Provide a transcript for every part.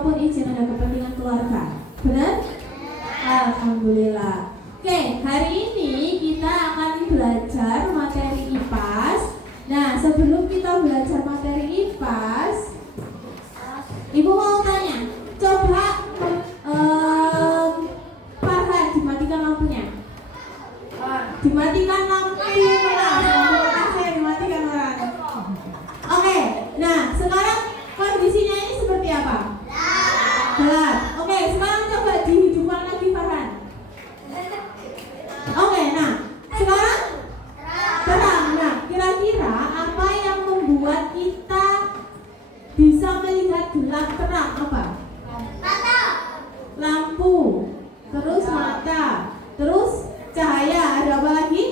ataupun izin ada kepentingan keluarga. Benar? Alhamdulillah. Oke, hari ini kita akan belajar materi IPAS. Nah, sebelum kita belajar materi IPAS, Ibu mau tanya, coba Farhan, dimatikan lampunya. Dimatikan lampunya. Dimatikan orang. Oke, nah sekarang kondisinya ini seperti apa? Gelap. Oke, sekarang coba dihidupkan lagi Farhan. Oke, nah sekarang terang. Nah, kira-kira apa yang membuat kita bisa melihat gelap terang? Apa? Mata. Lampu. Terus mata. Terus cahaya. Ada apa lagi?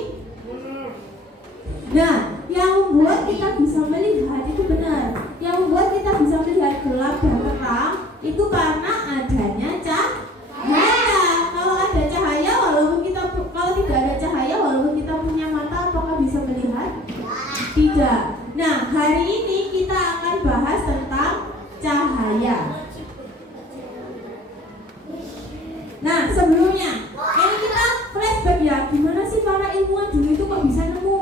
Nah, yang membuat kita bisa melihat itu benar. Yang membuat kita bisa melihat gelap dan terang itu karena adanya cahaya. Kalau ada cahaya, kalau tidak ada cahaya, walaupun kita punya mata, apakah bisa melihat? Tidak. Nah, hari ini kita akan bahas tentang cahaya. Nah, sebelumnya ini kita flashback ya. Gimana sih para ilmuwan dulu itu kok bisa nemu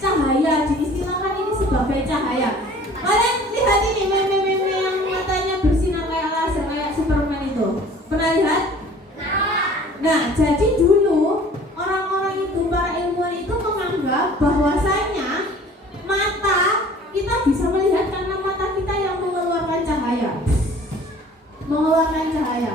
cahaya, diistilahkan ini sebagai cahaya. Kalian lihat ini meme-meme yang matanya bersinar kayak laser, kayak Superman itu. Pernah lihat? Nah, jadi dulu orang-orang itu, para ilmuwan itu menganggap bahwasanya mata kita bisa melihat karena mata kita yang mengeluarkan cahaya. Mengeluarkan cahaya.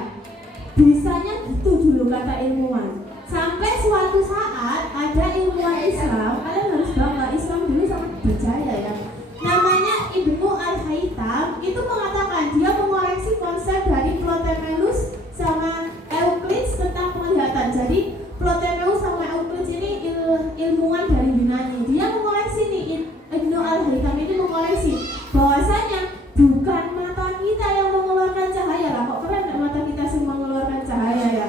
Bisanya gitu dulu kata ilmuwan. Sampai suatu saat ada ilmuwan Islam, kalian harus bangga, Islam dulu sangat berjaya ya. Namanya Ibnu Al-Haytham, itu mengatakan dia mengoreksi konsep dari Ptolemeus sama Euclides tentang penglihatan. Jadi Ptolemeus sama Euclides ini ilmuwan dari Yunani. Dia mengoreksi nih, Ibnu Al-Haytham ini mengoreksi bahwasanya bukan mata kita yang mengeluarkan cahaya lah. Kok keren gak mata kita semua mengeluarkan cahaya ya?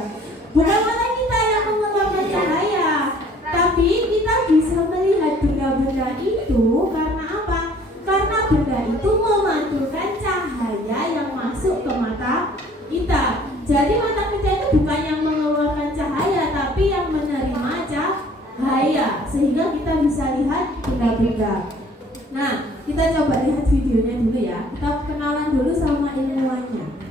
Bukan mata kita yang mengeluarkan cahaya, tapi kita bisa melihat benda-benda itu karena apa? Karena benda itu memantulkan cahaya yang masuk ke mata kita. Jadi mata kita itu bukan yang mengeluarkan cahaya, tapi yang menerima cahaya, sehingga kita bisa lihat benda-benda. Nah, kita coba lihat videonya dulu ya. Kita kenalan dulu sama ilmuwannya.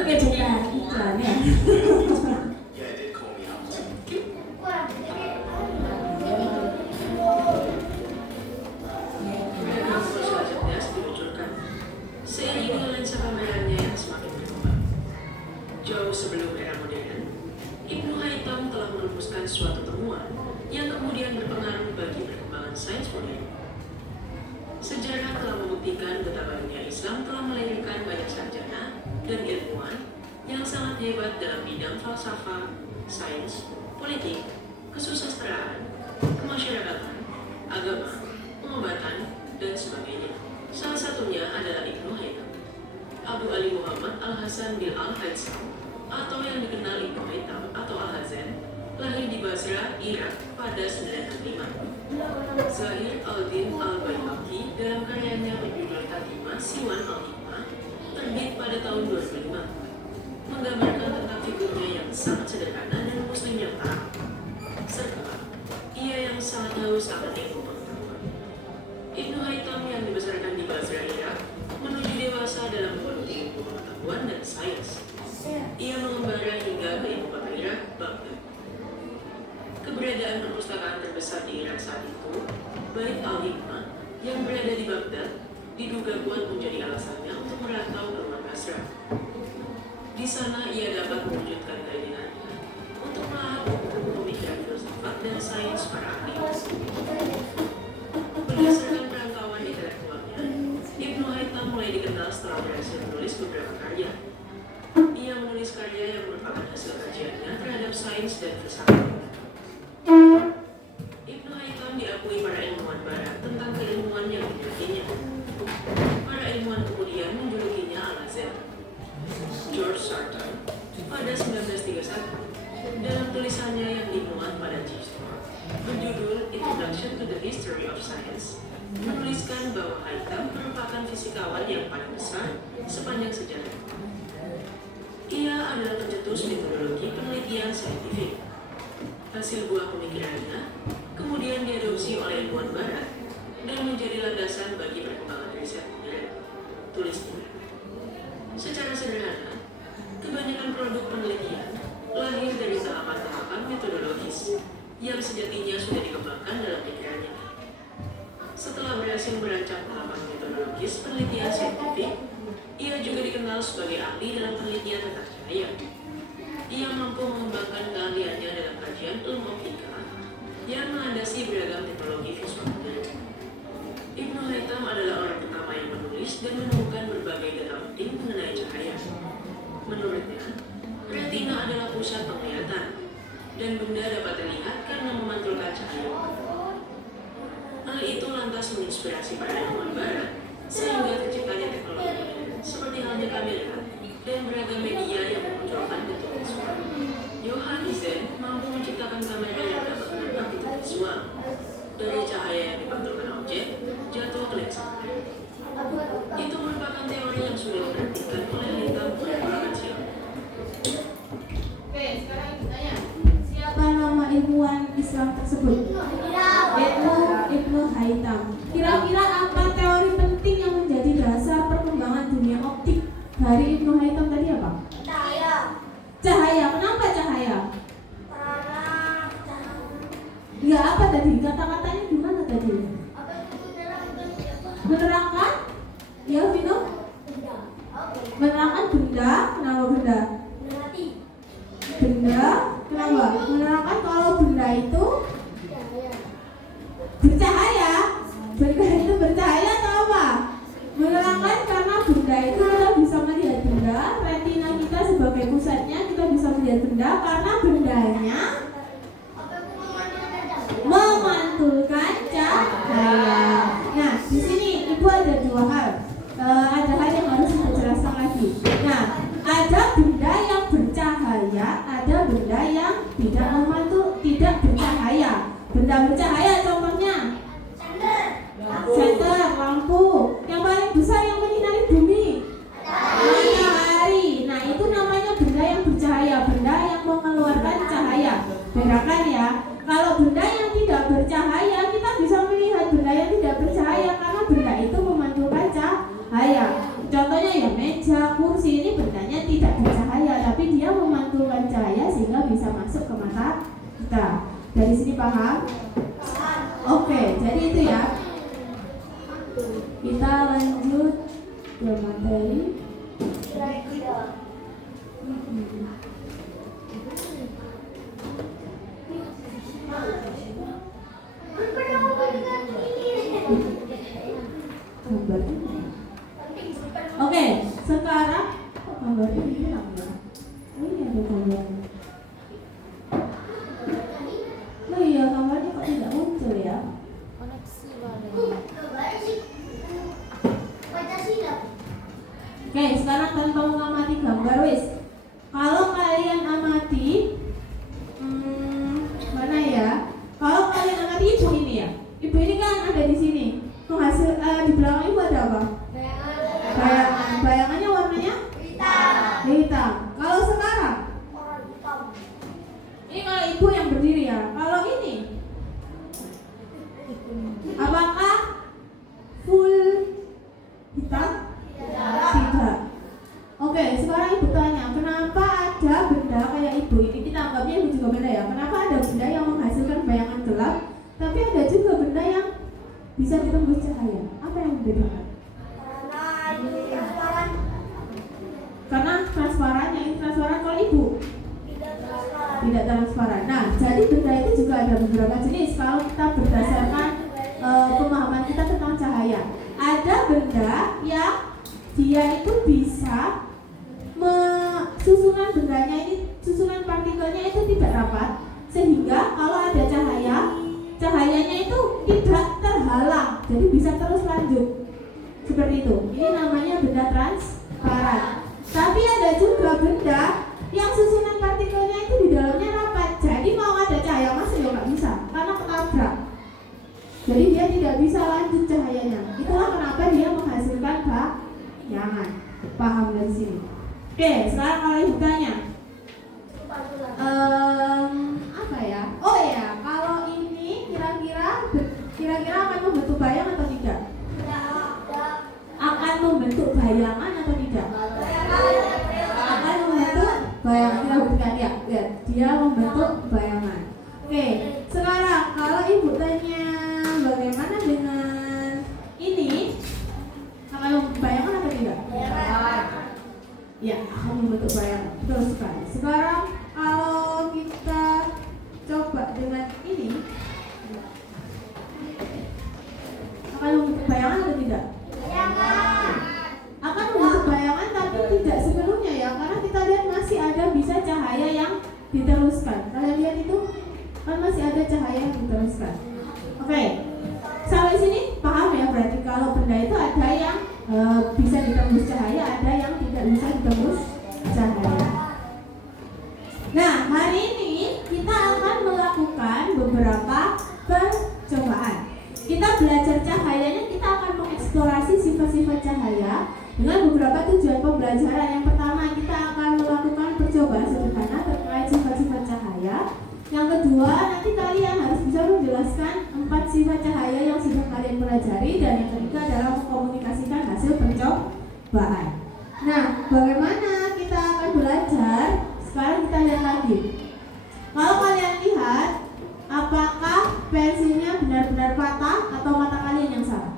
Oke, coba iklan ya. Seiring dengan lensa kameranya yang semakin berkembang, jauh sebelum era modern, Ibnu Haytham telah merumuskan suatu temuan yang kemudian berpengaruh bagi perkembangan sains modern. Sejarah telah membuktikan betapa dunia Islam telah melahirkan banyak sarjana dan ilmuwan yang sangat hebat dalam bidang falsafah, sains, politik, kesusastraan, kemasyarakatan, agama, pengobatan, dan sebagainya. Salah satunya adalah Ibnu Haytham. Abu Ali Muhammad Al-Hasan bin Al-Haytham atau yang dikenal Ibnu Haytham atau Al-Hazan lahir di Basra, Irak pada 965. Zahir al-Din al-Baihaqi dalam karyanya berjudul Tatimah Siwan al-Hikmah terbit pada tahun 2005 menggambarkan tentang figurnya yang sangat sederhana dan muslim yang taat serta ia yang sangat haus akan ilmu pengetahuan. Ibnu Haytham yang dibesarkan di Basra, Irak menuju dewasa dalam memenuhi ilmu pengetahuan dan sains. Ia mengembara hingga ke ibu kota Irak, Baghdad. Keberadaan perpustakaan terbesar di Irak saat itu, Bait al-Hikmah, yang berada di Baghdad, diduga kuat menjadi alasannya untuk merantau ke luar Basra. Di sana ia dapat mewujudkan keinginannya untuk melahap buku pemikiran filsafat dan sains para ahli. Berdasarkan perantauan intelektualnya, Ibnu Haytham mulai dikenal setelah berhasil menulis beberapa karya. Ia menulis karya yang merupakan hasil kajiannya terhadap sains dan filsafat. Ibnu Haytham diakui para ilmuwan barat tentang keilmuan yang dimilikinya. fisikawan yang paling besar sepanjang sejarah. Ia adalah pencetus metodologi penelitian saintifik. Hasil buah pemikirannya kemudian diadopsi oleh ilmuwan barat dan menjadi landasan bagi perkembangan riset modern. Tulisnya. Secara sederhana, kebanyakan produk penelitian lahir dari tahapan-tahapan metodologis yang sejatinya sudah dikembangkan dalam pikirannya. Setelah berhasil merancang tahapan metodologis penelitian saintifik, ia juga dikenal sebagai ahli dalam penelitian tentang cahaya. Ia mampu mengembangkan keahliannya dalam kajian ilmu optika yang melandasi beragam teknologi visual modern. Ibnu Haytham adalah orang pertama yang menulis dan menemukan berbagai data penting mengenai cahaya. Menurutnya, retina adalah pusat penglihatan, dan benda dapat terlihat karena memantulkan cahaya. Hal itu lantas menginspirasi para ilmuwan barat, sehingga terciptanya teknologi seperti halnya kamera dan beragam media yang memunculkan bentuk visual. Johann Isen mampu menciptakan kamera yang dapat menangkap bentuk visual dari cahaya yang dipantulkan objek jatuh ke lensa. Itu merupakan teori yang sudah dipraktikkan oleh Haytham pada masa kecil. Oke, sekarang ibu tanya, siapa nama ilmuwan Islam tersebut? Ibnu Haytham. Kira-kira apa teori penting yang menjadi dasar perkembangan dunia optik dari Ibnu Haytham tadi apa? Cahaya. Kenapa cahaya? Ya apa tadi? Kata-katanya gimana tadi? Menerangkan? Ya Vino? Menerangkan benda. Kenapa benda? Benda. Kenapa? Menerangkan kalau benda itu bercahaya. Benda itu bercahaya atau apa? Menerangkan karena benda itu kita bisa melihat benda. Retina kita sebagai pusatnya kita bisa melihat benda karena bendanya memantulkan cahaya. Nah, di sini ibu ada dua hal. Ada hal yang harus kita jelaskan lagi. Nah, ada benda yang bercahaya, ada benda yang tidak bercahaya. Benda bercahaya contohnya senter, lampu. Yang paling besar yang menyinari bumi, matahari. Nah, itu namanya benda yang bercahaya, benda yang mengeluarkan cahaya. Bedakan ya. Kalau benda yang tidak bercahaya, kita bisa melihat benda yang tidak bercahaya karena benda itu memantulkan cahaya. Contohnya ya meja, kursi, ini bendanya tidak bercahaya, tapi dia memantulkan cahaya sehingga bisa masuk ke mata kita. Dari sini paham? Oke, jadi itu ya. Kita lanjut ke materi. Oke, sekarang gambarnya hilang ya. Ini ada gambarnya. Oh iya, gambarnya kok tidak muncul ya? Oke, sekarang tanpa mengamati gambar wis. Kalau kalian amati, mana ya? Kalau kalian amati ibu ini ya, ibu ini kan ada di sini. Penghasil di belakang ibu ada apa? Bayangannya warnanya hitam. Kalau sekarang, ini kalau ibu yang berdiri ya. Kalau ini, apakah full hitam? Tidak. Oke, sekarang ibu tanya, kenapa ada benda kayak ibu ini? Kita anggapnya ibu juga beda ya. Kenapa ada benda yang menghasilkan bayangan gelap, tapi ada juga benda yang bisa ditembus cahaya? Apa yang membedakan? Karena transparan, yang ini transparan. Kalau ibu tidak transparan. Nah, jadi benda itu juga ada beberapa jenis. Kalau kita berdasarkan pemahaman kita tentang cahaya, ada benda yang dia itu bisa susunan bendanya ini, susunan partikelnya itu tidak rapat, sehingga kalau ada cahayanya itu tidak terhalang, jadi bisa terus lanjut seperti itu. Ini namanya benda transparan. Tapi ada juga benda yang susunan partikelnya itu di dalamnya rapat, jadi mau ada cahaya masuk ya nggak bisa karena ketabrak. Jadi dia tidak bisa lanjut cahayanya. Itulah kenapa dia menghasilkan Jangan. Paham dari sini. Oke, sekarang kalau ibu tanya, apa ya? Oh ya, kalau ini kira-kira akan membentuk bayang atau tidak? Akan membentuk bayangan atau tidak? Akan membentuk bayangan. Kita buktikan ya. Lihat, dia membentuk bayangan. Oke, sekarang kalau ibu tanya bagaimana dengan ini, akan membentuk bayangan atau tidak? Ya, akan membentuk bayangan. Betul sekali. Sekarang kalau kita coba dengan ini, akan membentuk bayangan atau tidak? Akan membentuk bayangan, tapi tidak sepenuhnya ya, karena kita lihat masih ada bisa cahaya yang diteruskan. Kalian lihat itu kan masih ada cahaya yang diteruskan. Oke, sampai sini paham ya? Berarti kalau benda itu ada yang bisa ditembus cahaya, ada yang tidak bisa ditembus cahaya. Nah, hari ini kita akan melakukan beberapa percobaan. Kita belajar cahayanya, kita akan mengeksplorasi sifat-sifat cahaya dengan beberapa tujuan pembelajaran. Yang pertama, kita akan melakukan percobaan sederhana terkait sifat-sifat cahaya. Yang kedua, nanti kalian harus bisa menjelaskan 4 sifat cahaya yang sudah kalian pelajari. Dan yang ketiga adalah mengkomunikasikan hasil percobaan. Nah, bagaimana kita akan belajar? Sekarang kita lihat lagi. Kalau kalian lihat, apakah pensilnya benar-benar patah atau mata kalian yang salah?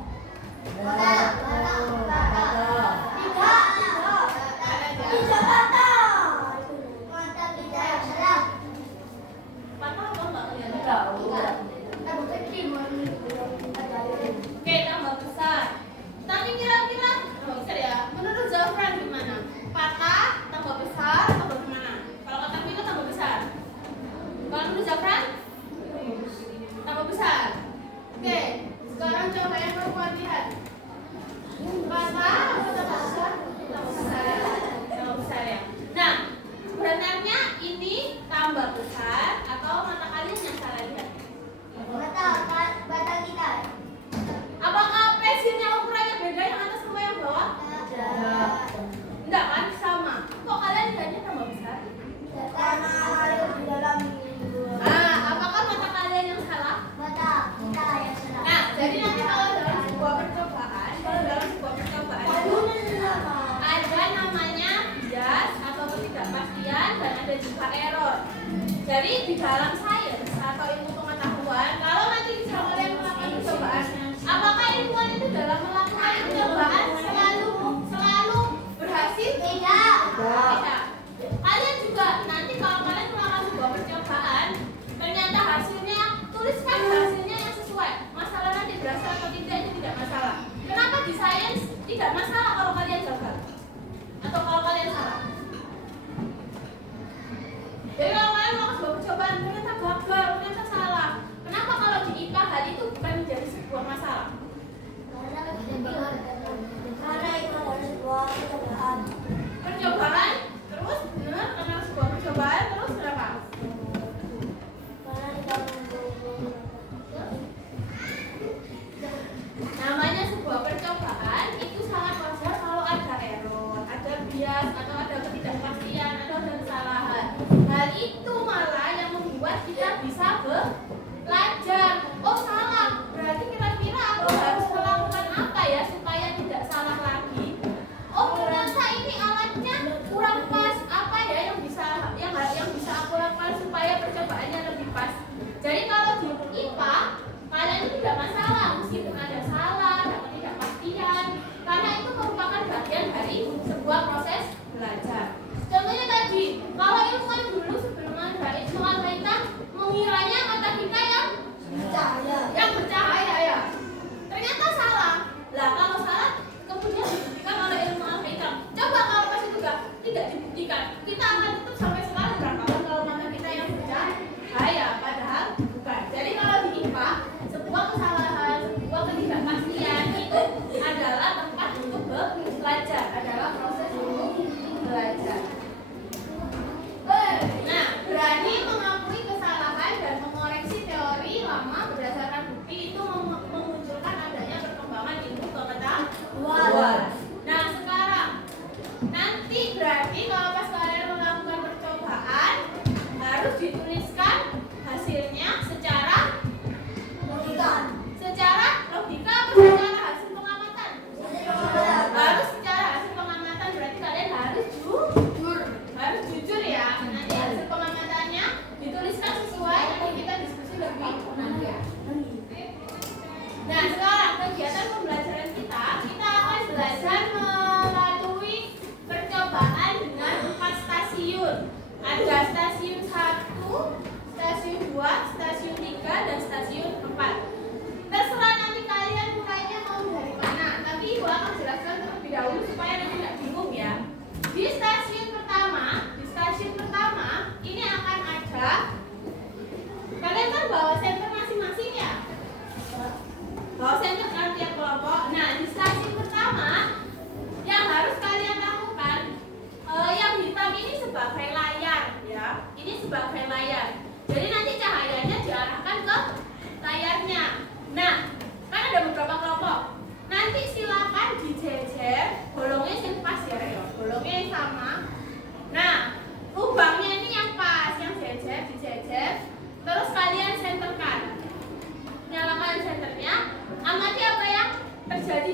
Oke, tambah besar. Tapi kira-kira tambah besar ya. Menurut Zafran gimana? Patah, tambah besar, atau gimana? Kalau kata Vino tambah besar. Kalau menurut Zafran? Tambah besar. Oke, sekarang coba yang perempuan lihat. Patah atau tambah besar? Tambah besar ya. Tambah besar ya. Nah, sebenarnya ini tambah besar atau mata kalian yang salah lihat? Mata kita. Apakah pensilnya ukurannya beda yang atas sama yang bawah? Enggak kan? Sama. Kok kalian lihatnya tambah besar? Karena air di dalam Nah, apakah mata kalian yang salah? mata kita yang salah. Nah, jadi nanti kalau dalam sebuah percobaan ada namanya bias atau ketidakpastian dan ada juga error. Jadi di dalam sains atau ilmu pengetahuan, kalau nanti bisa kalian melakukan percobaan, apakah ilmuwan itu dalam melakukan percobaan selalu berhasil? Tidak. Tidak. Kalian juga nanti kalau kalian melakukan sebuah percobaan, ternyata hasilnya, tuliskan hasilnya yang sesuai. Masalah nanti berhasil atau tidak itu tidak masalah. Kenapa di sains tidak masalah kalau kalian gagal atau kalau kalian salah? Jadi kalau kalian melakukan sebuah percobaan ternyata gagal, ternyata salah. Kenapa kalau di IPA hal itu bukan menjadi sebuah masalah? Karena itu adalah sebuah percobaan. Percobaan terus benar karena sebuah percobaan terus kenapa? Karena kita Namanya sebuah percobaan itu sangat wajar kalau ada error, ada bias atau ada ketidakpastian atau ada kesalahan. Hal itu malah yang membuat kita bisa belajar. Oh salah, berarti kira-kira aku harus melakukan apa ya supaya tidak salah lagi? Oh ternyata ini alatnya kurang pas. Apa ya yang bisa aku lakukan supaya percobaannya lebih pas? Jadi kalau di IPA kalian itu tidak masalah meskipun ada salah, ada ketidakpastian, karena itu merupakan bagian dari sebuah proses belajar. Contohnya tadi, kalau ilmuwan dulu sebelum ada ilmu Al-Qaeda mengiranya mata kita yang bercahaya ya. Ternyata salah. Lah kalau salah kemudian dibuktikan oleh ilmu Al-Qaeda. Coba kalau pas itu tidak dibuktikan, kita akan tetap sampai sekarang beranggapan kalau mata kita yang bercahaya, padahal bukan. Jadi kalau di IPA sebuah kesalahan, sebuah ketidakpastian itu adalah tempat untuk belajar, adalah proses untuk belajar. Nah, berani mengakui kesalahan dan mengoreksi teori lama berdasarkan bukti itu memunculkan adanya perkembangan ilmu pengetahuan. Nah, sekarang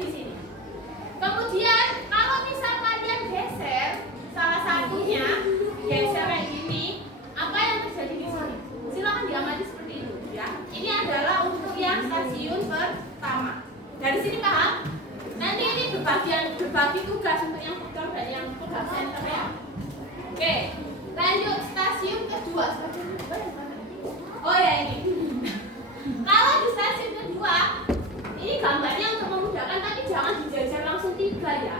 di sini. Kemudian kalau misal kalian geser salah satunya, geser kayak gini, apa yang terjadi di sini? Silakan diamati seperti itu ya. Ini adalah untuk yang stasiun pertama. Dari sini paham? Nanti ini berbagi tugas untuk yang pegang dan yang pegang center ya. Oke, lanjut stasiun kedua. Oh ya ini. Kalau di stasiun kedua, ini gambarnya untuk memudahkan, tapi jangan dijajar langsung 3 ya.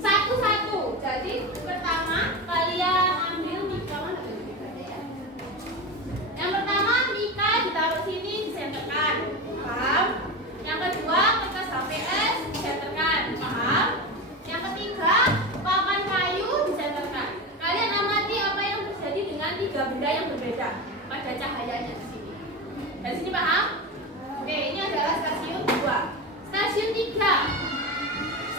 Satu-satu. Jadi pertama kalian ambil Mika, mana ya? Yang pertama Mika ditaruh sini, disenterkan, paham? Yang kedua kertas HPS disenterkan, paham? Yang ketiga papan kayu disenterkan. Kalian amati apa yang terjadi dengan 3 benda yang berbeda pada cahayanya di sini. Dari sini paham? Oke, ini adalah stasiun 2. Stasiun 3.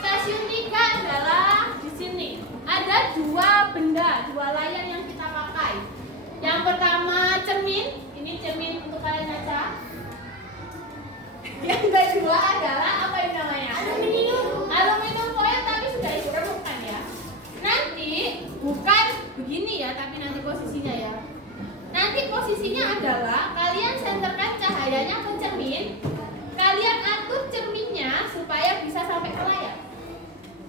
Stasiun 3 adalah di sini. Ada 2 benda, 2 layar yang kita pakai. Yang pertama cermin, ini cermin untuk kalian baca. Yang kedua adalah apa ini namanya? Aluminium foil, tapi sudah ibu remukan ya. Nanti bukan begini ya, tapi nanti posisinya ya. Nanti posisinya adalah kalian senterkan cahayanya ke cermin. Kalian atur cerminnya supaya bisa sampai ke layar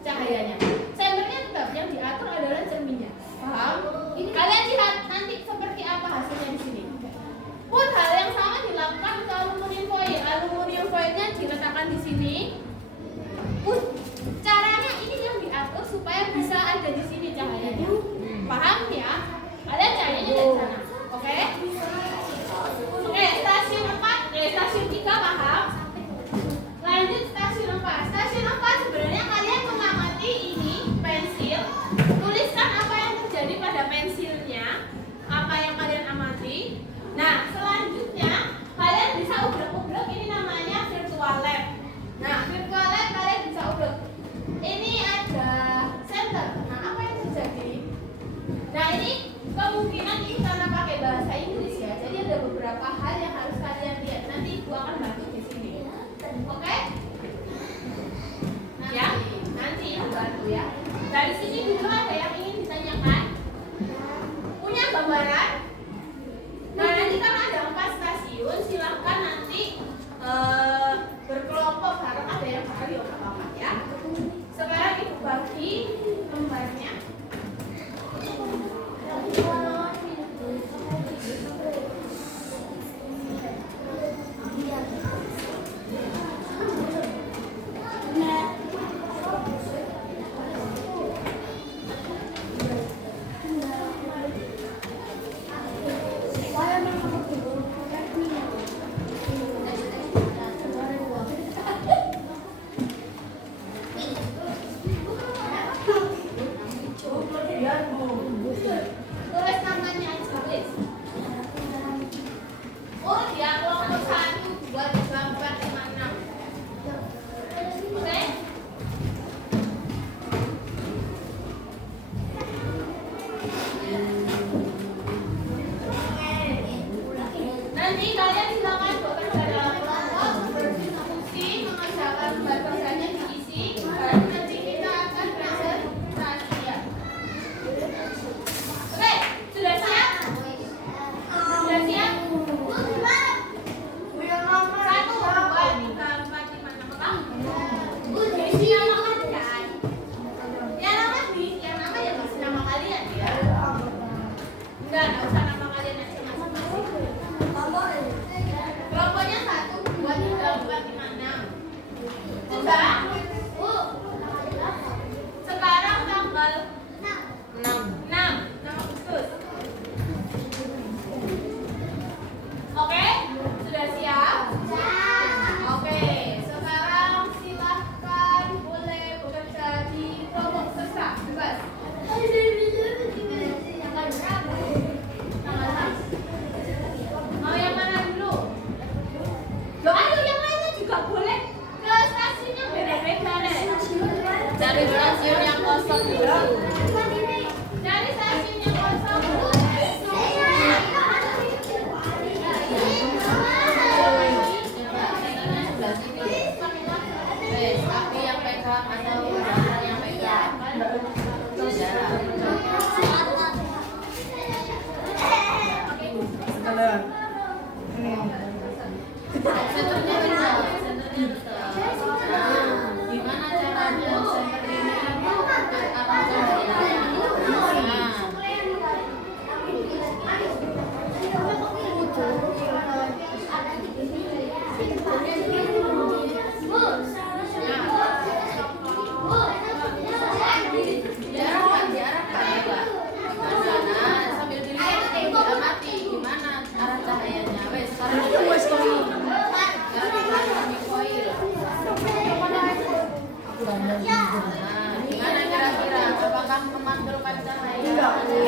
cahayanya. Senternya tetap, yang diatur adalah cerminnya. Paham? Kalian lihat nanti seperti apa hasilnya di sini. Pun hal yang sama dilakukan untuk aluminium foil. Aluminium foilnya diletakkan di sini. Caranya ini yang diatur supaya bisa ada di sini cahayanya. Paham ya? Kalian cahayanya dari sana. Oke? Oke, stasiun 4, stasiun 3 paham? Lanjut stasiun 4. Stasiun 4 sebenarnya kalian mengamati ini pensil. Tuliskan apa yang terjadi pada pensilnya, apa yang kalian amati. Nah, selanjutnya kalian bisa ubrek-ubrek, ini namanya virtual lab. Nah, virtual lab kalian bisa ubrek. Ini ada center. Nah, apa yang terjadi? Nah, ini kemungkinan ini karena pakai bahasa Inggris ya. Jadi ada beberapa hal yang harus kalian lihat. Nanti Ibu akan bantu di sini. Oke? Ya, nanti Ibu bantu ya. Dari sini dulu ada yang ingin ditanyakan? Punya gambaran? Nah, nanti kan ada 4 stasiun. Silahkan nanti berkelompok bareng, ada yang bareng ya apa-apa ya. Sekarang Ibu bagi gambarnya. Tulis namanya aja, wis. Oh, dia kelompok 1, 2, 3, 4, 5, 6. Oke? Nanti kalian silakan bekerja dalam kelompok, berdiskusi, mengerjakan lembar kerjanya diisi, baru nanti kita akan presentasi ya. Oke, sudah siap? Sudah siap? 1, 2, 3, 4, 5, 6. Jadi yang nama kan? Yang nama ya masih nama kalian ya. Enggak usah nama kalian aja masing-masing. Kelompoknya 1, 2, 3, 4, 5, 6. Sudah? Sekarang tanggal 6 Agustus. Oke? Sudah siap? Oke, sekarang silahkan boleh bekerja di kelompok terserah, bebas. Tanggal 6. Mau yang mana dulu? Loh, ayo yang lainnya juga boleh ke stasiun yang beda-beda deh. Cari stasiun yang kosong dulu. Cari stasiun yang kosong dulu. Yes, Papi yang pegang atau Zahra yang pegang? Zahra. Senternya benar, senternya betul. Nah, gimana caranya senter ini untuk arah cahaya? Nah, diarahkan juga. Nah, sambil dilihat diamati gimana arah cahayanya. Wes, sekarang kami koil. Nah, gimana kira-kira? Apakah memantulkan cahaya? Diamati.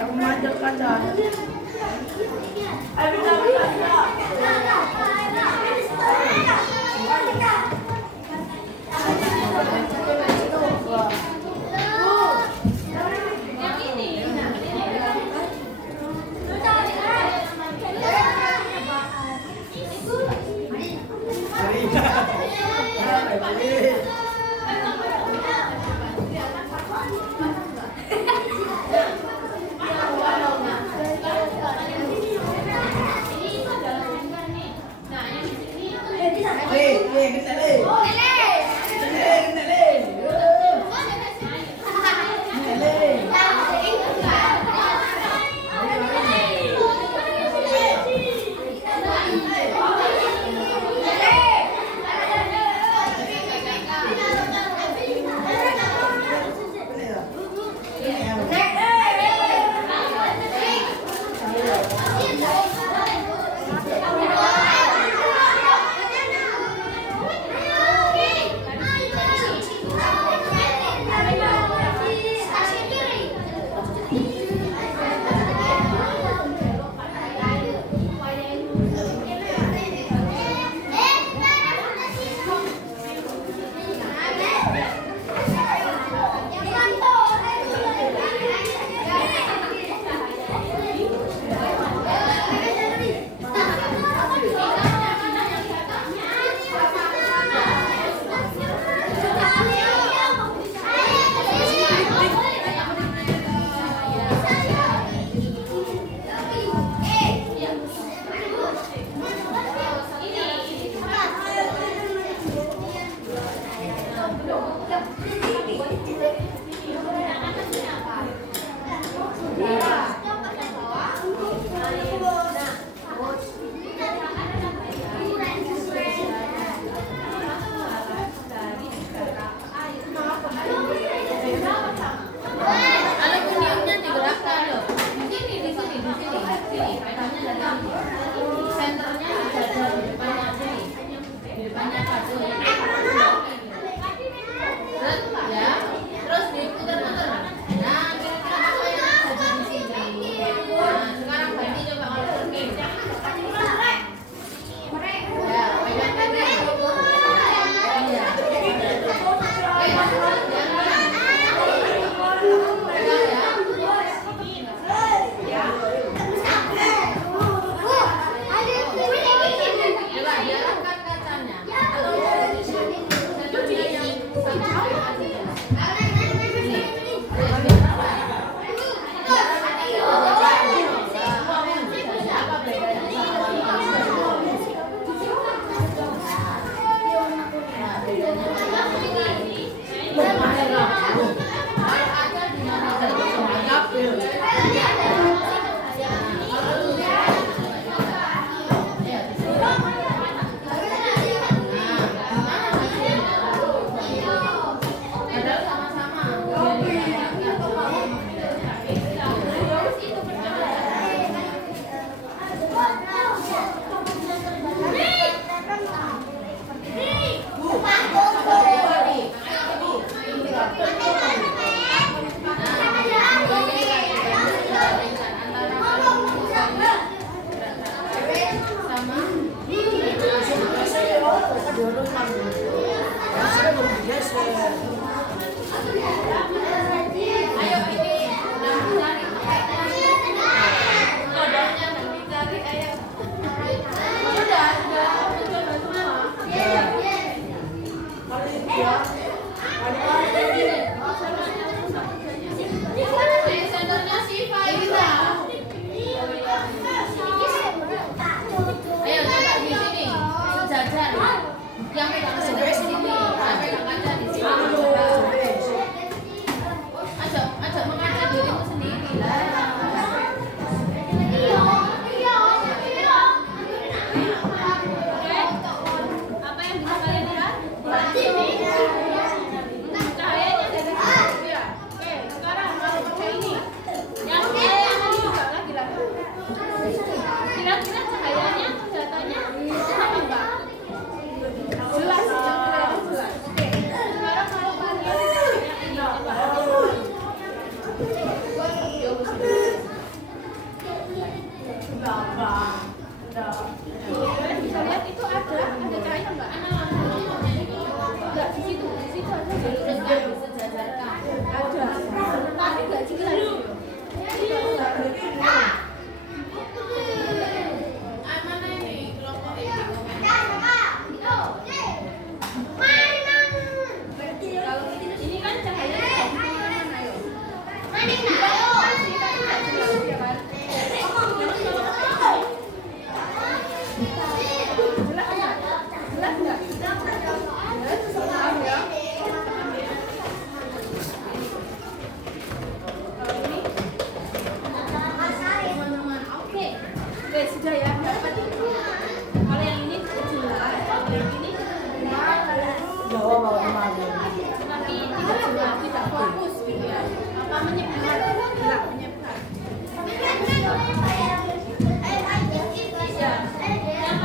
Memantulkan cahaya. Aluminiumnya digerakkan loh. Di sini. Pedangnya dari sini. Senternya ada di depannya sini. Di depannya kado ya. Ya. Terus diputer-puter. Nah, kira-kira apa yang ada di sini? Nah, sekarang ganti coba kalau pergi. Ya, pegang-pegang. Iya. Coba diarahkan kacanya. Senternya yang sampai aja. Apa bedanya? Padahal sama-sama. Ayo ini cari. Kodoknya dicari ayo. Apa yang bisa kalian lihat? Cahayanya dari situ ya. Oke, sekarang kalau pakai ini. Yang ini juga lagi-lagi. Kira-kira cahayanya, datanya sama enggak? Jelas, jelas. Oke, sekarang kalau kalian ini coba. Bisa lihat itu ada cahaya enggak? Enggak di situ aja. Ada. Tapi enggak jelas. Mana ini kelompok ini? Kalau ini kan cahayanya dari mana ayo? Oke, sudah ya. Dapat. Kalau yang ini jelas, kalau yang ini tapi tidak jelas, tidak fokus gitu ya. Apa menyebar? Tidak menyebar. Ya. Yang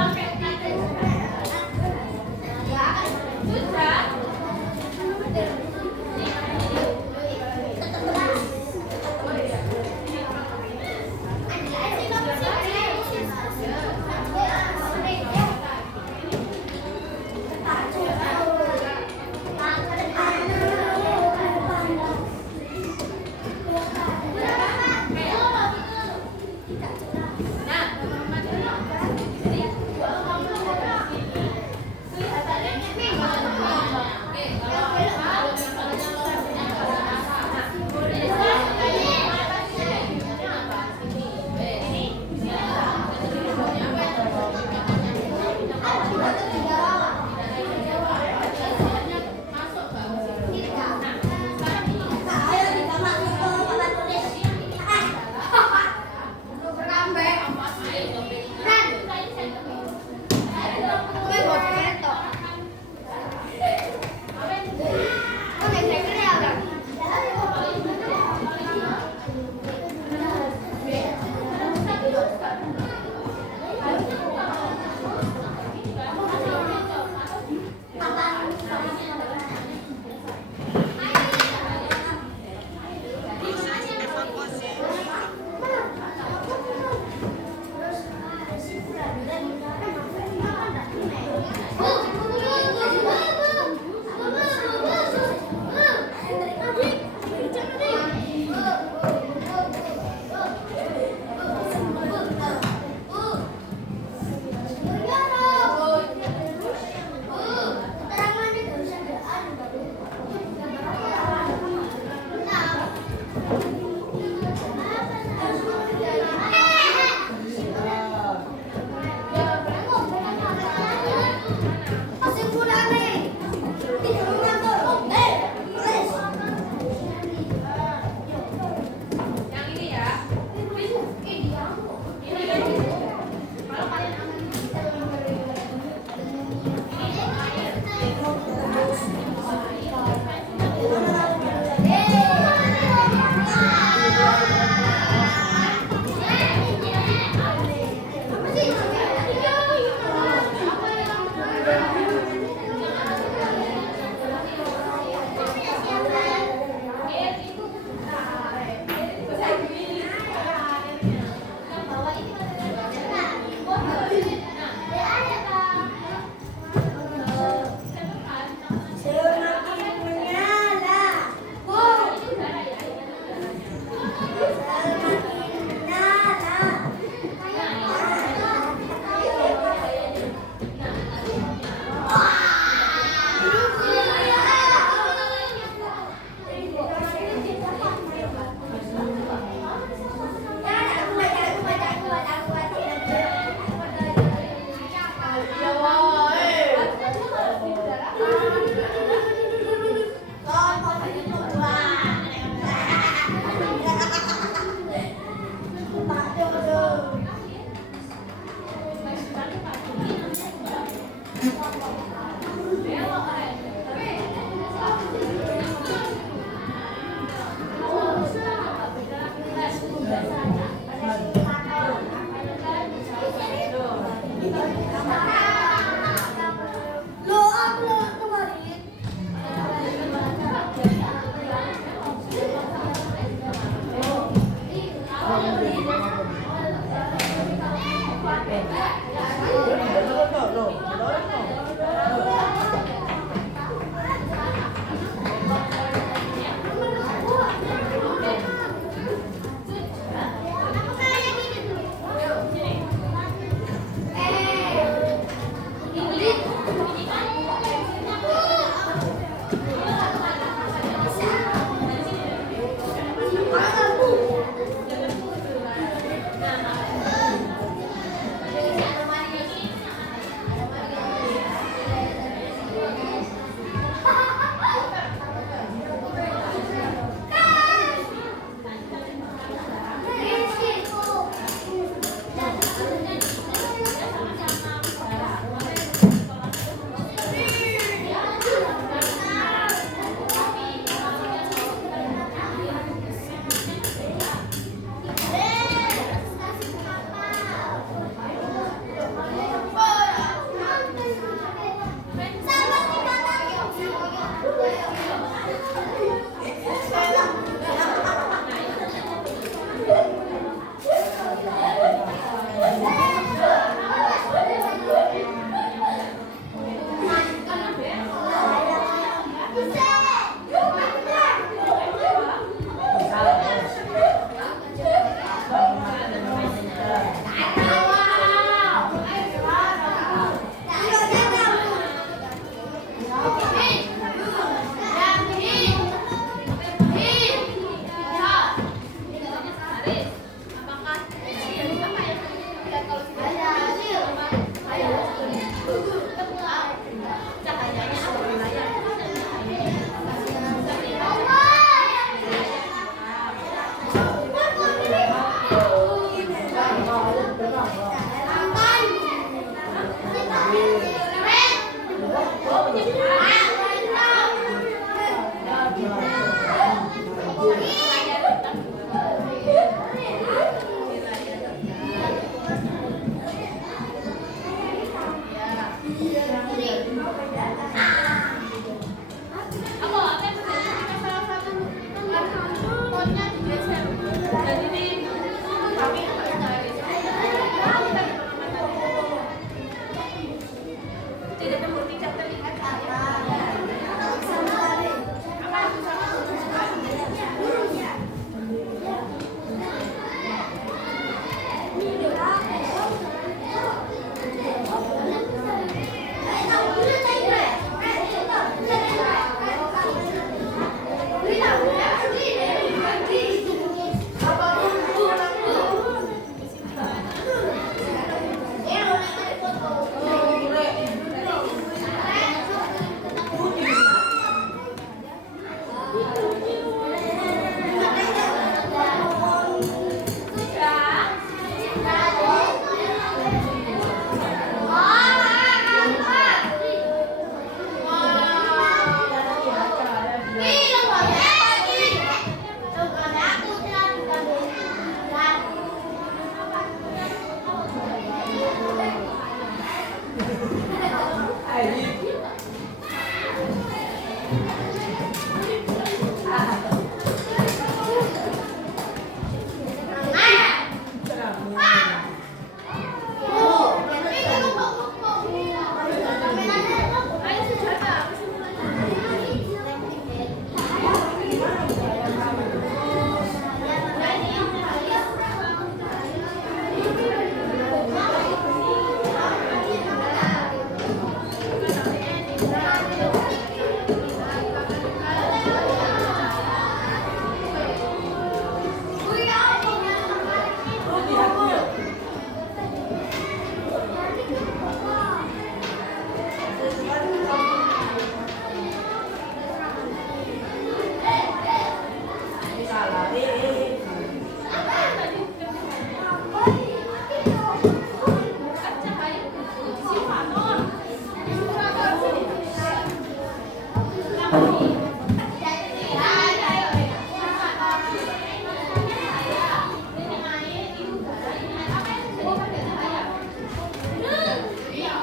Iya.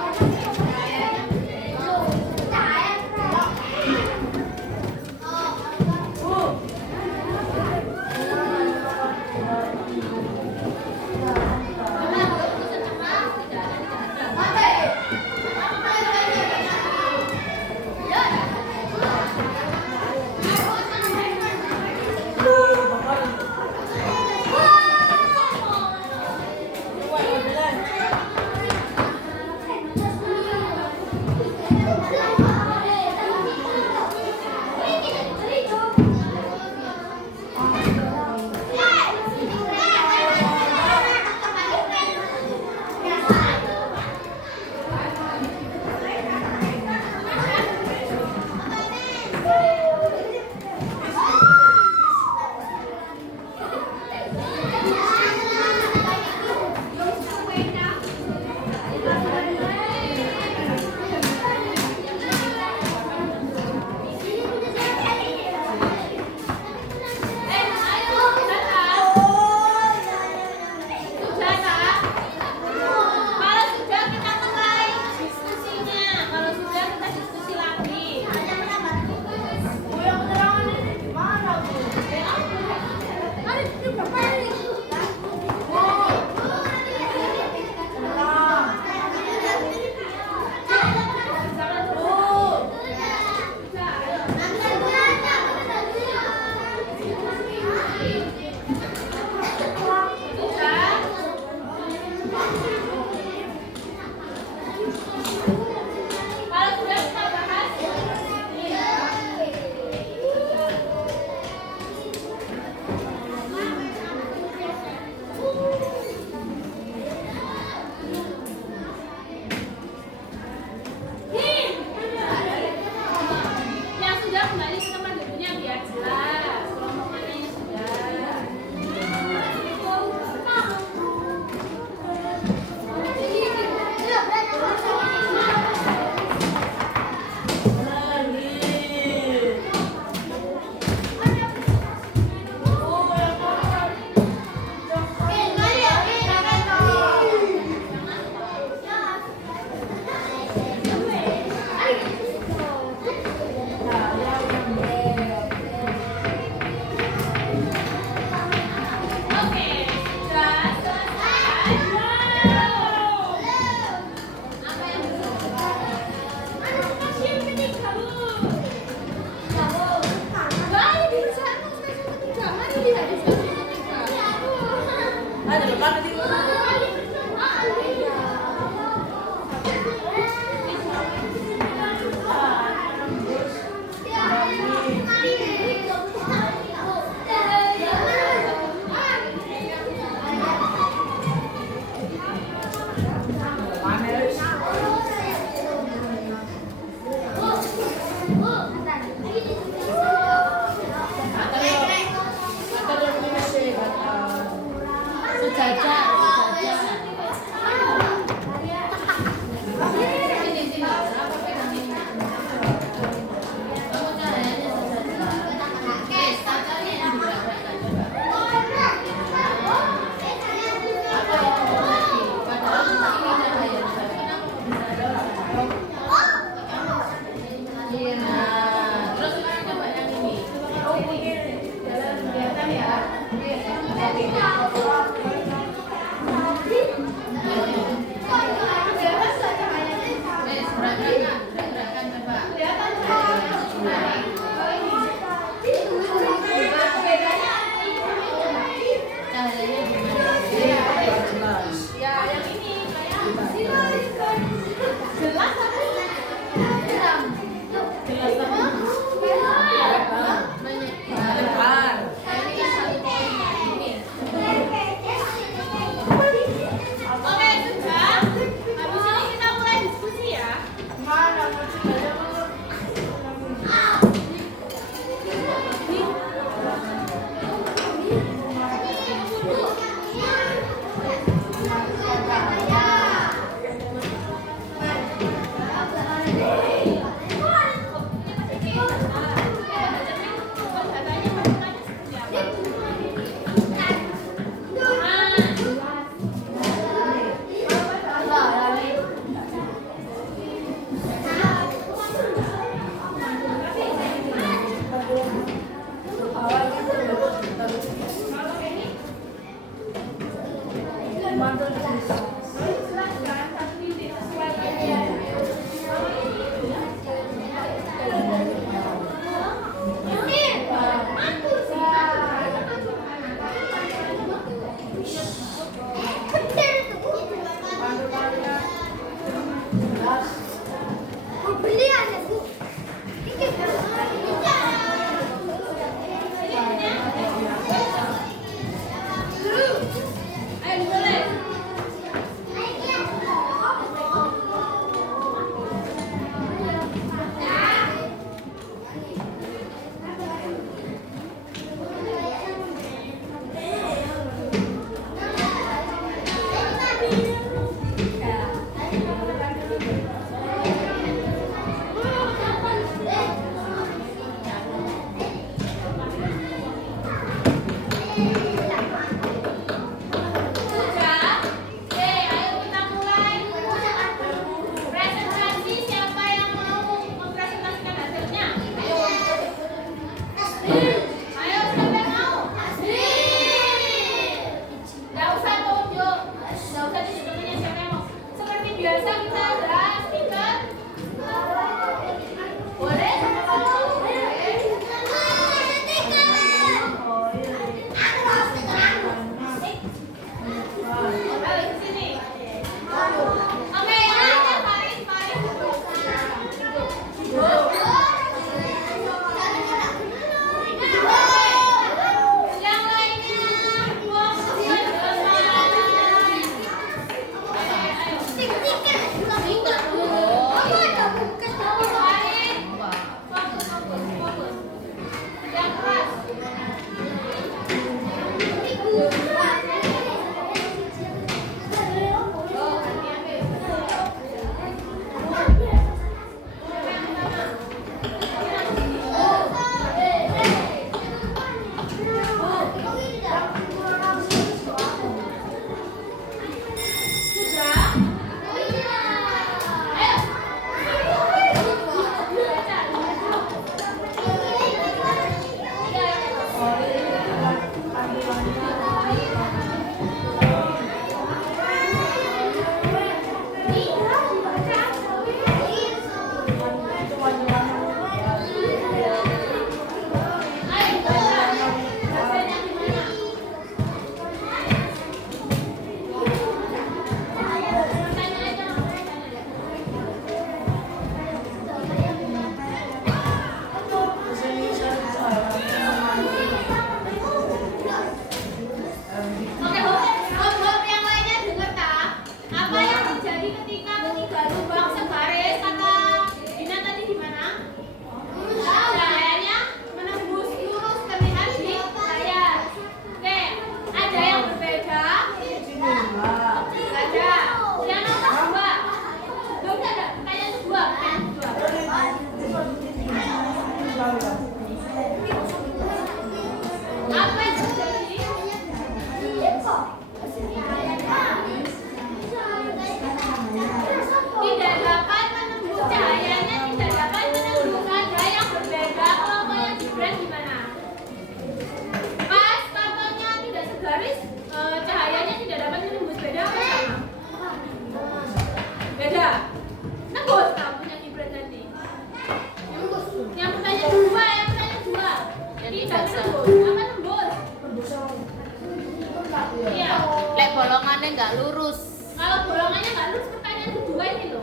nggak lurus. Kalau bolongannya nggak lurus, pertanyaan kedua ini loh.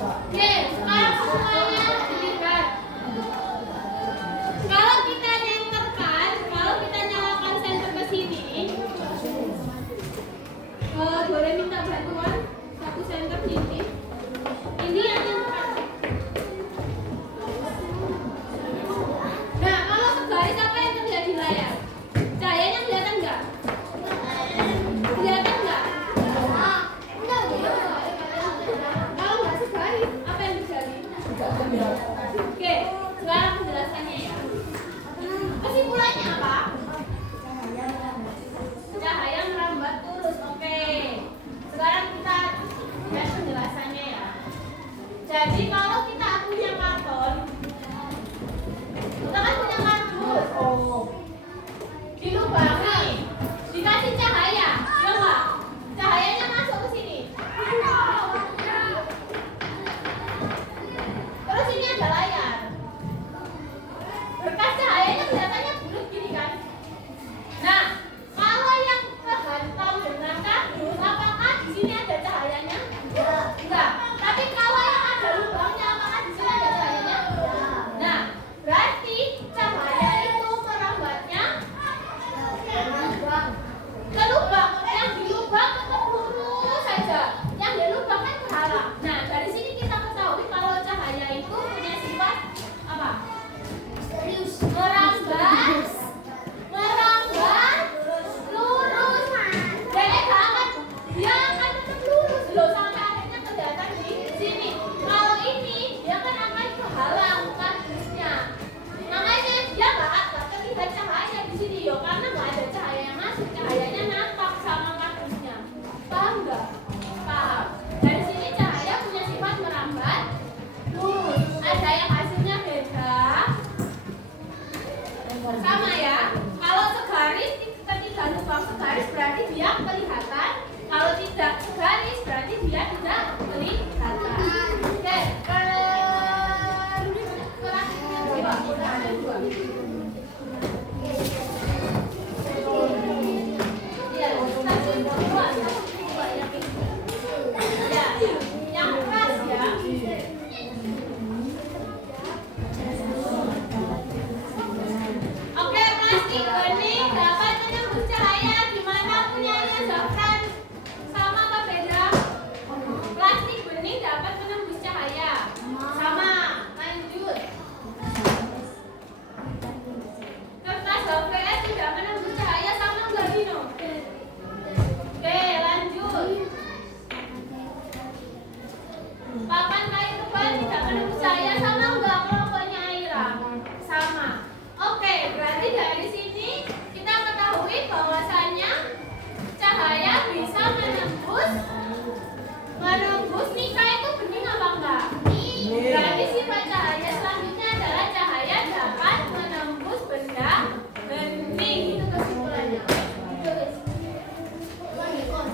Oke, sekarang semuanya dilihat. Kalau kita nyenterkan, kalau kita nyalakan senter ke sini, boleh minta bantuan satu senter sini. Ini yang nyenterkan. Nah, kalau segaris apa yang terlihat di layar? Cahayanya kelihatan nggak? Kelihatan nggak? Kalau nggak segaris, apa yang terjadi? Oke, sekarang penjelasannya ya. Kesimpulannya apa? Cahaya merambat lurus. Oke. Sekarang kita lihat penjelasannya ya. Jadi kalau kita punya karton, kita kan punya kardus. Dilubangi, dikasih cahaya, ya nggak? Cahayanya masuk ke sini. Terus ini ada layar. Berkas cahayanya kelihatannya bulat gini kan? Nah, kalau yang kehantam dengan kardus, apakah di sini ada cahayanya? Enggak. Tapi kalau yang ada lubangnya, apakah di sini ada cahayanya? Nah, berarti cahaya itu merambatnya ke lubang. Yang di lubang tetap lurus saja. Yang di lubang kan berhalang. Nah, dari sini kita ketahui kalau cahaya itu punya sifat apa? Merambat lurus. Dia akan tetap lurus loh sampai akhirnya kelihatan di sini. Kalau ini dia kan akan kehalang kardusnya. Makanya dia nggak terlihat cahaya di sini yo, karena nggak ada cahaya yang masuk. Cahayanya nampak sama kardusnya. Paham nggak? Paham. Dari sini cahaya punya sifat merambat lurus. Ada yang hasilnya beda. Sama ya. Kalau segaris, ketika lubang segaris berarti dia kelihatan. Kalau tidak segaris berarti dia tidak kelihatan. Oke, yang keras ya. Oke, plastik bening dapat menembus cahaya. Gimana punyanya Zafran? Sama apa beda? Plastik bening dapat menembus cahaya. Sama. Lanjut. Kertas HVS tidak menembus cahaya, sama enggak Dino? Oke, lanjut. Papan kayu tebal tidak menembus cahaya, sama enggak kelompoknya Aira? Sama. Oke, berarti dari sini kita ketahui bahwasannya cahaya bisa menembus Mika itu bening apa enggak? Berarti sifat cahaya selanjutnya adalah cahaya dapat menembus benda bening. Itu kesimpulannya.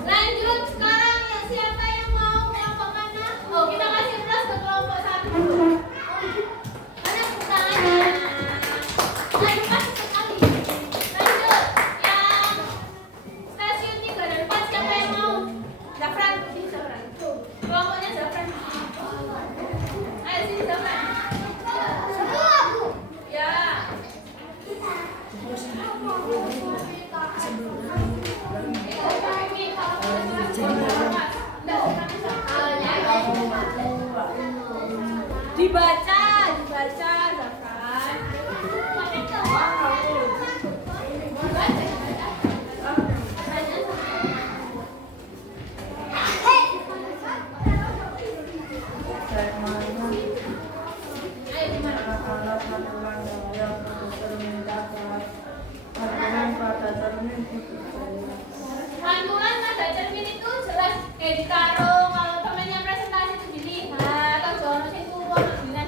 Lanjut sekarang yang siapa yang mau kelompok mana? Oh, kita kasih plus ke kelompok 1 dulu. Mana tangannya? Ayo kasih sekali. Lanjut yang stasiun 3 dan 4, siapa yang mau? Zafran, sini Zafran. Kelompoknya Zafran. Ayo sini Zafran. Ya. Dibaca Zafran. Pantulan pada cermin itu jelas ditaruh. Kalau temannya presentasi itu dilihat. Atau jangan sih turun bilang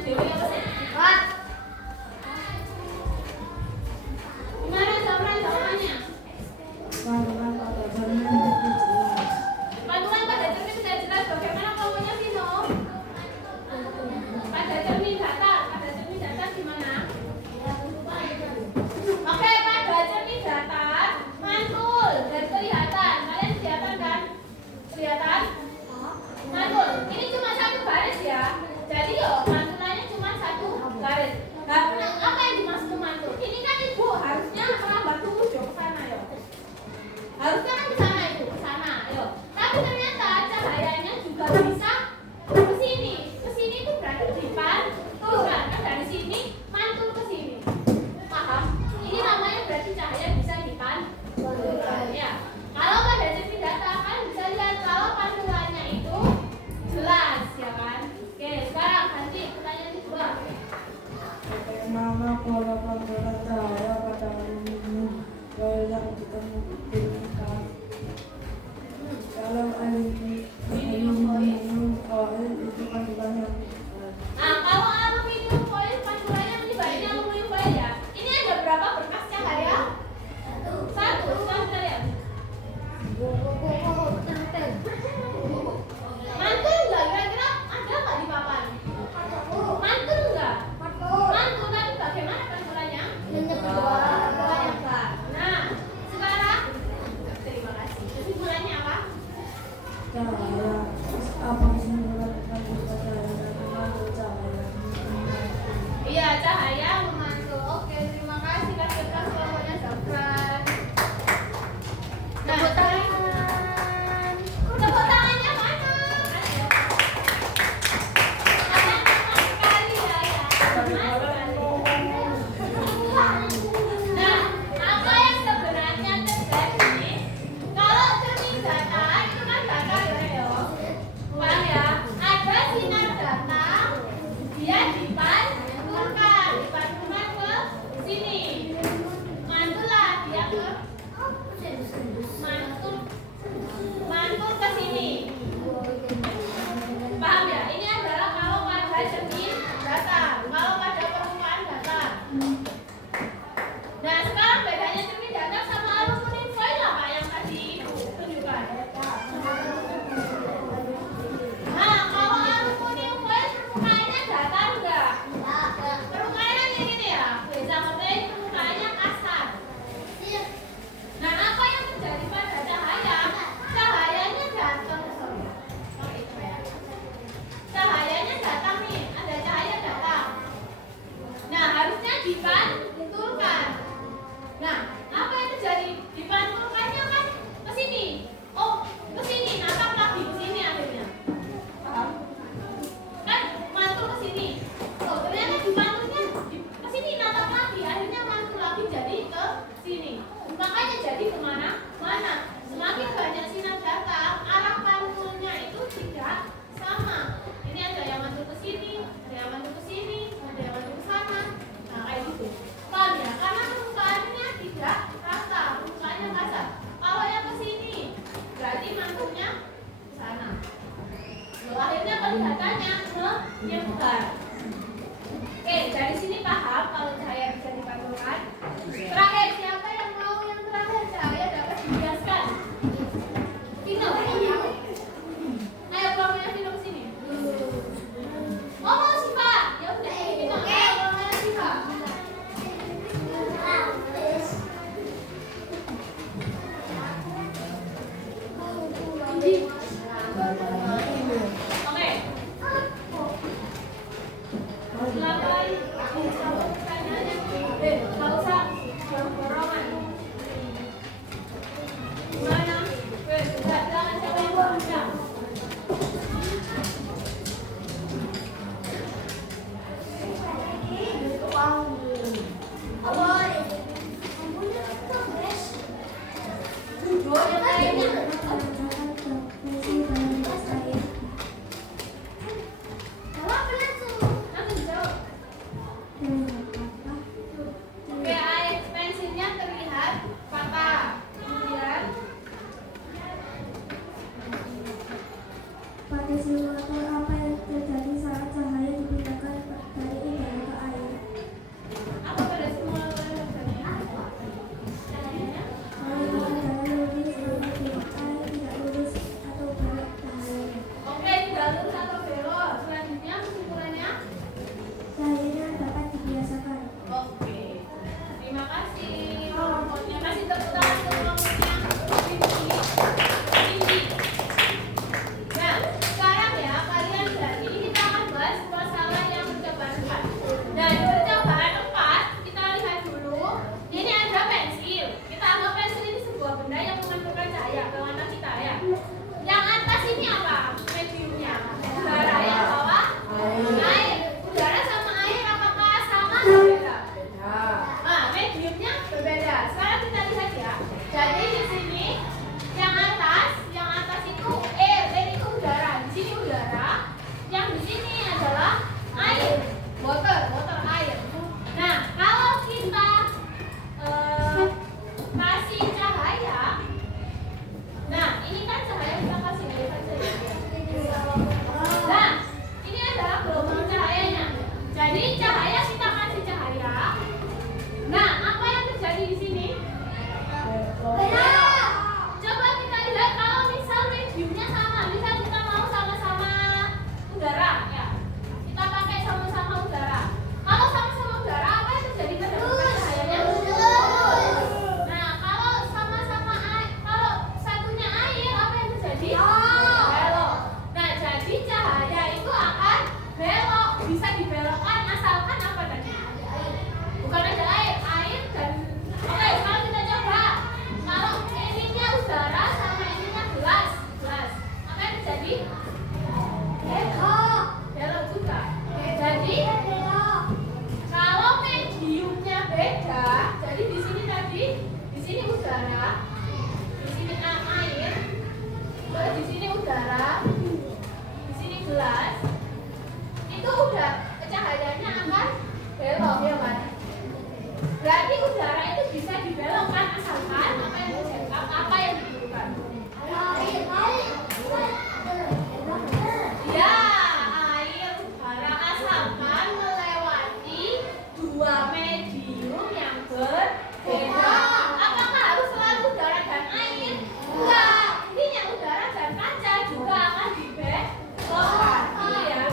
akhirnya kelihatannya menyebar. Oke, dari sini paham kalau cahaya bisa dipantulkan. Terakhir, siapa yang mau yang terakhir cahaya dapat dibiaskan? Vino. Ayo keluarnya Vino ke sini. Oh, mau Siva. Ya udah, Vino. Ayo keluarnya Siva. Oke. Silakan. Pertanyaannya. Nggak usah. Borongan. Gimana? Silakan siapa yang mau bisa? Yang lainnya. Langsung jawab. Oke, air pensilnya terlihat patah. Kemudian Pada simulator apa yang terjadi saat cahaya dipindahkan dari udara ke air? apa pada simulator yang terjadi? Air udara lurus, air tidak lurus atau belok cahayanya. Oke, tidak lurus atau belok. Selanjutnya kesimpulannya. Cahayanya dapat dibiasakan. Oke, terima kasih kelompoknya. Kasih tepuk tangan untuk kelompoknya. Tinggi. Nah, sekarang ya kalian lihat ini kita akan bahas masalah yang percobaan 4. Nah, di percobaan 4 kita lihat dulu. Ini ada pensil. Kita anggap pensil ini sebuah benda yang memantulkan cahaya ke mata kita ya. Yang atas ini apa? Mediumnya. Udara, yang bawah air. Udara sama air apakah sama atau beda? Nah, mediumnya berbeda. Sekarang kita lihat ya. Jadi di sini yang atas itu air itu udara. Di sini udara. Yang di sini adalah air. Water air. Nah, kalau kita kasih cahaya. Nah, ini kan cahaya kita kasih Nah, ini adalah gelombang cahayanya. Jadi cahaya kita kasih cahaya. Nah, apa yang terjadi di sini? Coba kita lihat kalau misal mediumnya sama, misal kita mau sama-sama udara, ya. Kita pakai sama-sama udara. Kalau sama-sama udara, apa yang terjadi pada cahayanya? Nah, kalau sama-sama air, kalau satunya air, apa yang terjadi? Belok. Nah, jadi cahaya itu akan belok, bisa dibelokkan asalkan apa tadi? Bukan ada air dan oke, sekarang kita coba. Kalau ininya udara sama ininya gelas, apa yang terjadi? Belok juga. Jadi kalau mediumnya beda, jadi di sini tadi, di sini udara, di sini air, terus di sini udara, di sini gelas, itu udah cahayanya akan belok ya kan? Berarti udara itu bisa dibelokkan asalkan apa yang dibutuhkan. Ya, air udara asalkan melewati dua medium yang berbeda. Apakah harus selalu udara dan air? Enggak. Ini yang udara dan kaca juga akan dibelokkan. Ini ya.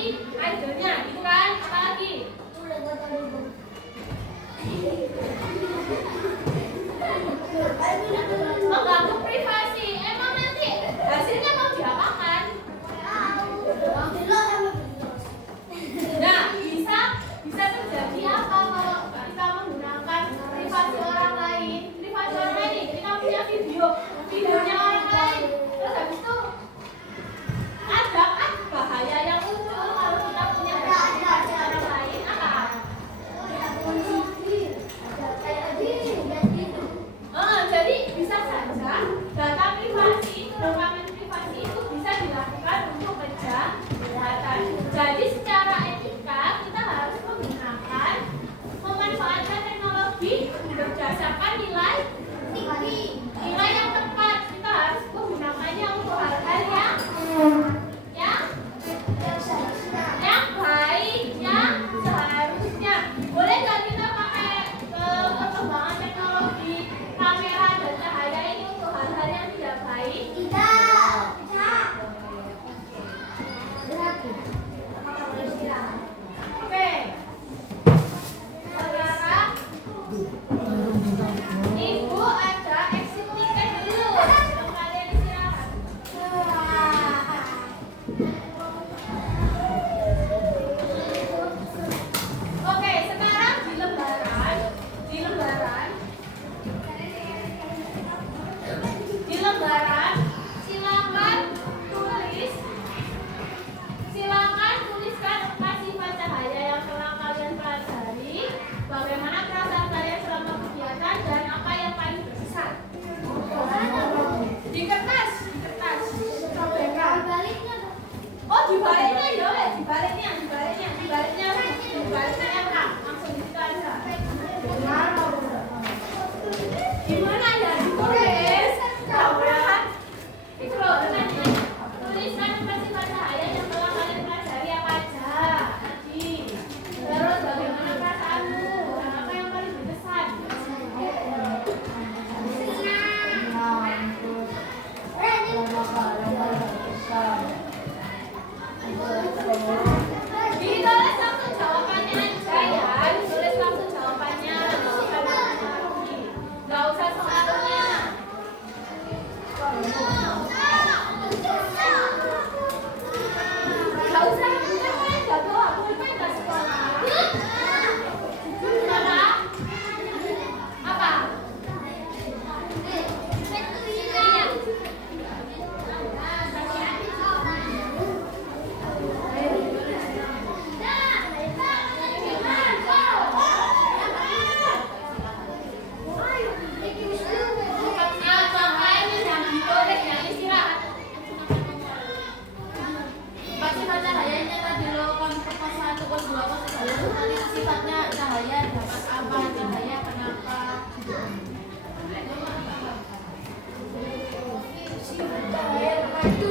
privasi idolnya, gitu kan? Apalagi? Mengganggu privasi. Emang nanti hasilnya mau diapakan? Nah, bisa terjadi apa kalau kita menggunakan privasi orang lain? Privasi orang lain, kita punya videonya orang lain. Terus habis itu ada kan bahaya yang muncul kalau kita punya privasi orang lain apa? Jadi bisa saja data privasi, rekaman privasi itu bisa dilakukan untuk kejahatan. Jadi secara etika kita harus menggunakan, memanfaatkan teknologi berdasarkan nilai yang tepat. Kita harus menggunakannya untuk hal-hal yang baik, yang seharusnya. Boleh nggak kita pakai perkembangan teknologi kamera dan cahaya ini untuk hal-hal yang tidak baik? Oke. Sekarang Ibu ada exit ticket dulu. Sebelum kalian istirahat. Oke, sekarang di lembaran silakan tuliskan 4 sifat cahaya yang telah kalian pelajari, bagaimana perasaan kalian selama kegiatan, dan apa yang paling berkesan. Di kertas. Oh, dibaliknya ya, wes, dibaliknya MK, langsung di situ aja. Gimana ya, ditulis? Tabrakan. Itu loh, tuliskan 4 sifat cahaya yang telah kalian pelajari apa aja tadi. Terus bagaimana perasaanmu dan apa yang paling berkesan. Ditulis langsung jawabannya aja ya, ditulis langsung jawabannya, nggak usah soalnya. Nggak usah, kita kalian nggak tahu, aku kan nggak sekolah. Sekolah? Apa? Sifatnya cahaya dapat apa, cahaya kenapa? Sifat cahayanya apa aja?